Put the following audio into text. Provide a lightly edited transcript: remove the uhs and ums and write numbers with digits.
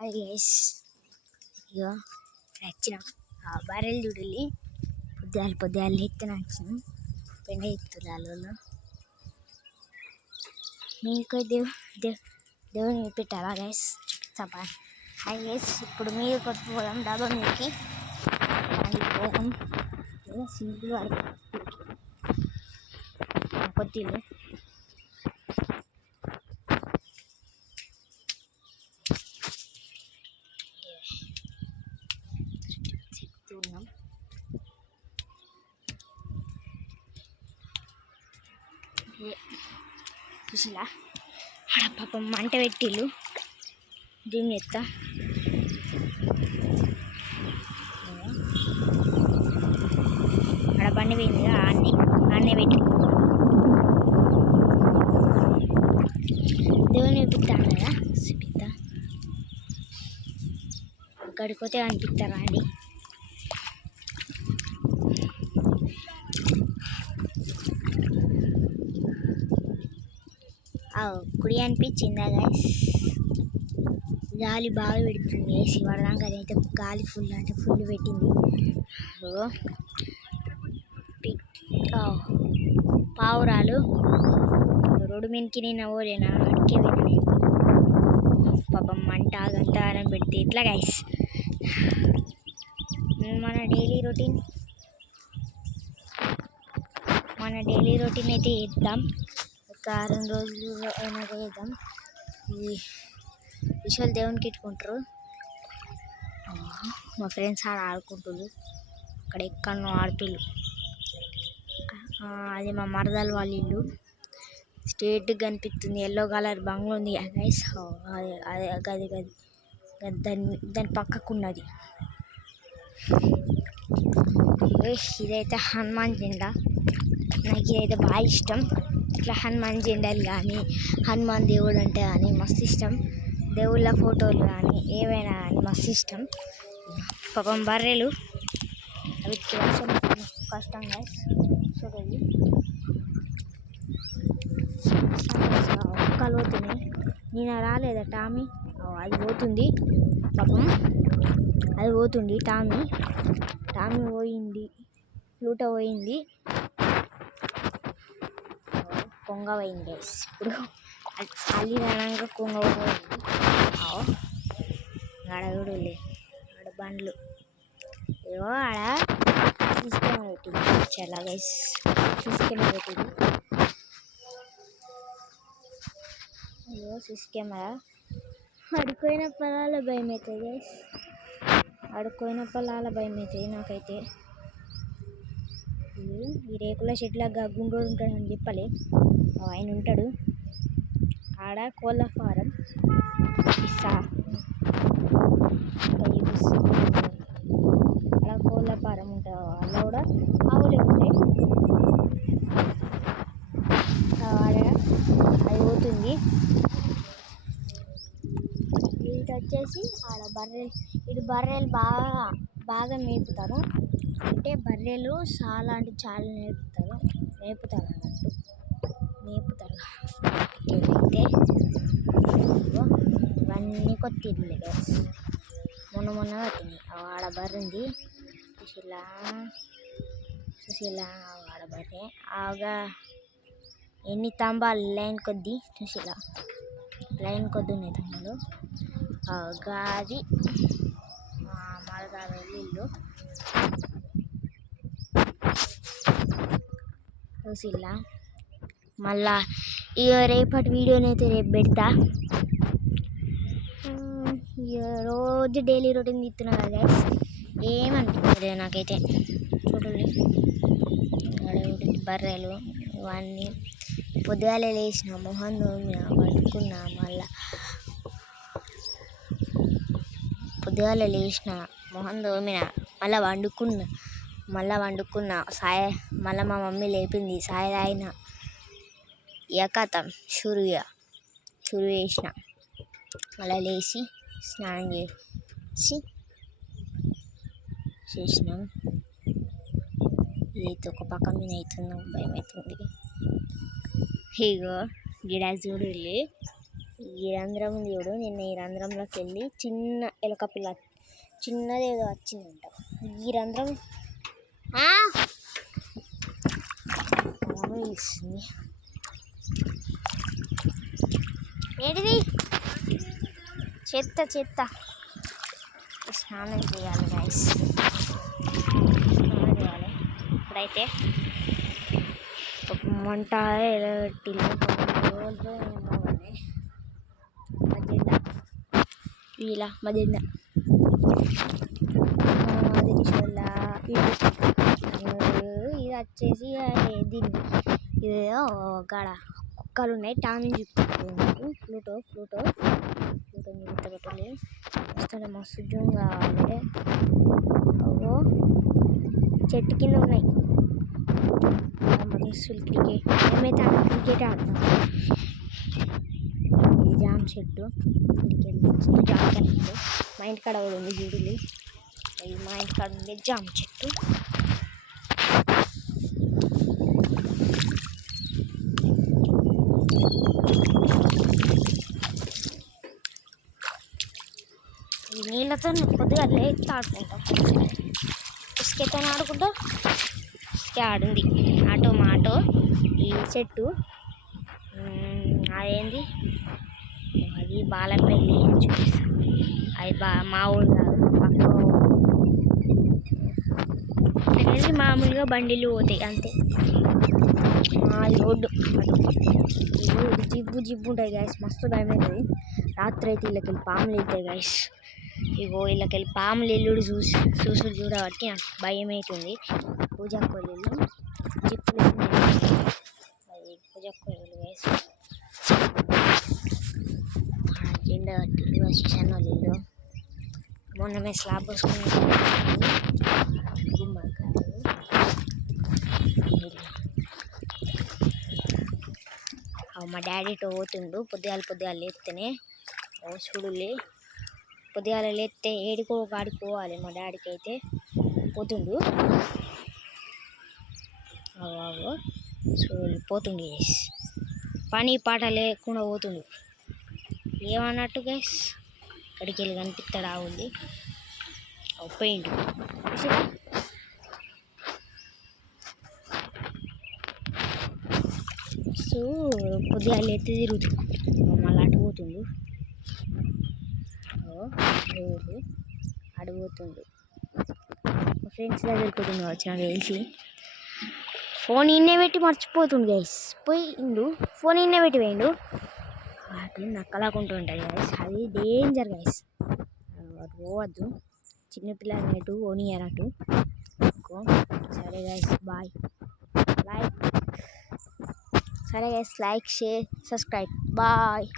Hi guys, ఇగో వచ్చినాం బర్రెలు చూడాలి. పొద్దుగాలు ఎత్తున వచ్చినాం. పెండ ఎత్తురాలు మీకు దేవుని పెట్టాలా గైస్? చెప్పా. హాయ్ గైస్, ఇప్పుడు మీరు కొట్టుకోవడం డాబా మీదకి పోదాం. సింపుల్ కొద్దిలు చెప్తున్నాం. చూసిలా ఆడ పాపం మంట పెట్టిళ్ళు. దీన్ని ఎత్తా ఆడ బండి పోయింది, ఆన్నే పెట్టి దేవుని పెట్టాను కదా. చూపిస్తా, గడిపోతే అనిపిస్తారా అండి. కుడి అనిపించిందా గైస్? గాలి బాగా పెడుతుంది గైస్. ఇవ్వడానికి అయితే గాలి ఫుల్ అంటే ఫుల్ పెట్టింది. పావురాలు రోడ్డు మీదకి నేను పోలేనా, అడికే వెళ్ళి పాపం మంట గంటారం పెడితే ఎట్లా గైస్? మన డైలీ రొటీన్ అయితే చేద్దాం. ఒక 2 రోజులు అయినా చేద్దాం. ఈ విషయాలు దేవునికి ఇట్టుకుంటారు. మా ఫ్రెండ్స్ ఆడుకుంటారు. అక్కడ ఎక్కడో ఆడుతుళ్ళు. అది మా మరదలు వాళ్ళ ఇల్లు. స్ట్రేట్గా కనిపిస్తుంది. ఎల్లో కలర్ బంగ్లా ఉంది గైస్. దాని పక్కకు ఉన్నది. ఇదైతే హనుమాన్ జెండా. నాకు ఇదైతే బాగా ఇష్టం. ఇట్లా హనుమాన్ జెండాలు కానీ, హనుమాన్ దేవుడు అంటే కానీ మస్తు ఇష్టం. దేవుళ్ళ ఫోటోలు కానీ ఏవైనా కానీ మస్తు ఇష్టం. పాపం బర్రెలు వీటికి వర్షం కష్టం గైస్. చూడండి ఒక్కలు పోతున్నాయి. నేను రాలేదా టామీ? అది పోతుంది పాపం, అది పోతుంది. టామీ పోయింది, ప్లూటో పోయింది, కొంగ పోయింది గైస్. ఇప్పుడు అల్లినాక కొంగ పోయింది. ఆడగుడులే ఆడ బండ్లు ఏవో ఆడ సీసీ కెమెరా పెట్టింది. చాలా గైస్ సీసీ కెమెరా పెట్టింది. అయ్యో సీసీ కెమెరా. అడుకోయిన పొలాల భయం అవుతుంది గైస్. నాకైతే. ఈ రేకుల షెడ్లాగా గుండోడు ఉంటాడని చెప్పలే, ఆయన ఉంటాడు ఆడ. కోళ్ళ ఫారం ఆడ కోళ్ళ ఫారం ఉంటుంది. అలా కూడా ఆవులే ఉంటాయి. ఆడ అది పోతుంది. ఇటు వచ్చేసి ఆడ బర్రెలు బాగా మేపుతారు. అంటే బర్రెలు చాలా అంటే చాలా మేపుతారు అన్నట్టు. అయితే ఇవన్నీ కొత్త ఇల్లు గైస్. మొన్న కట్టినాయి. ఆడ బర్రె ఉంది సుశీల. ఆడ బర్రె ఆగా ఎన్ని తంబాలు లైన్ కొద్ది సుశీల. లైన్ కొద్ది ఉన్నాయి తంబాలు. అది మరదా ఇల్లు సుశీల. మళ్ళా ఇక రేపటి వీడియోనైతే రేపు పెడతా. రోజు డైలీ రొటీన్ తీస్తున్నా కదా గైస్, ఏమనిపించలేదు నాకైతే. చూడండి బర్రెలు ఇవన్నీ. పొద్దుగాలే లేచిన, మొహం తోమిన, వండుకున్నా. మళ్ళా వండుకున్నా. మళ్ళీ మా మమ్మీ లేపింది, సాయి తాగిన. కథం షురు చేసిన. మళ్ళీ లేచి స్నానం చేసినాం. ఇదైతే ఒక పక్క మీద అవుతుంది, భయం అవుతుంది. ఇగో గిడా చూడు ఈ రంధ్రం చూడు, నిన్న ఈ రంధ్రంలోకి వెళ్ళి చిన్న ఎలక పిల్ల చిన్నది ఏదో వచ్చిందంట. ఈ రంధ్రం ఇస్తుంది. ఏంటిది? చెత్త చెత్త. స్నానం చేయాలి గైస్, స్నానం చేయాలి. ఇప్పుడైతే మంట ఎలా పెట్టిల్లు రోజు ఏమో కానీ మధ్యండా ఇలా మధ్యండా ఇది వచ్చేసి దీన్ని ఇదేదో గాడ కుక్కలు ఉన్నాయి. టామీ చూపుతాను ఫ్లూటో పెట్టలేదు వస్తానే మస్తు జూమ్ కావాలి. అవో చెట్టు కింద ఉన్నాయి. క్రికెట్ మేమైతే క్రికెట్ ఆడతాం. ఇది జామ చెట్టు, జామ చెట్టు మా ఇంటికాడ కూడా ఉంది చూడులి. ఇది మా ఇంటికాడ ఉండే జామ చెట్టు. ఈ నీళ్ళతో కొద్దిగా లేచి ఆడుకుంటాం. ఇసుకతో ఆడుకుంటాం. ఇసుక ఆడింది ఆటో మాటో. ఈ చెట్టు అదేంది, అది బాలపల్లి చూపిస్తాం. అది మా ఊరు కాదు, పక్క అనేది మామూలుగా బండిలు పోతాయి అంతే. రోడ్డు జిబ్బు ఉంటాయి గాయస్, మస్తు భయం అవుతుంది. రాత్రి అయితే వీళ్ళకెళ్ళి పాములు వెళ్తాయి గాయస్. ఇగో వీళ్ళకెళ్ళి పాములు ఎల్లుడు చూడబట్టి నాకు భయం అవుతుంది. పూజాకోళ్ళు జిప్పులు అది పూజాకోళ్ళు గాయస్. జెండా కట్టిల్లు వచ్చేసాను వాళ్ళు ఇల్లు. మొన్న మేము స్లాబ్ పోసుకున్నాం. గుమ్మడికాయలు మా డాడీ ఇటు పోతుండు. పొద్దుగాల లేస్తేనే చూడులే, పొద్దుగాల లేస్తే ఏడికో గాడికి పోవాలి. మా డాడీకి అయితే పోతుండు. పోతుండు గైస్, పని పాట లేకుండా పోతుండు. ఏమన్నట్టు గైస్, అక్కడికి వెళ్ళి కనిపిస్తాడు. ఉంది పోయిండు. సో పొద్దుగాల ఎత్తి తిరుగుతుంది, మళ్ళీ అటుపోతుండు. అడిగిపోతుండు మా ఫ్రెండ్స్ దగ్గరికి పోతుంది కావచ్చు నాకు తెలిసి. ఫోన్ ఇన్నే పెట్టి మర్చిపోతుండు గైస్. పోయిండు, ఫోన్ ఇన్నే పెట్టి పోయిండు. అది నక్కలాకుంటుంటుంది గైస్, అది డేంజర్ గైస్. అది పోవద్దు, చిన్నపిల్లలు అన్నట్టు ఓనియర్ అటు. సరే గైస్ బాయ్. సరే guys, like share subscribe bye.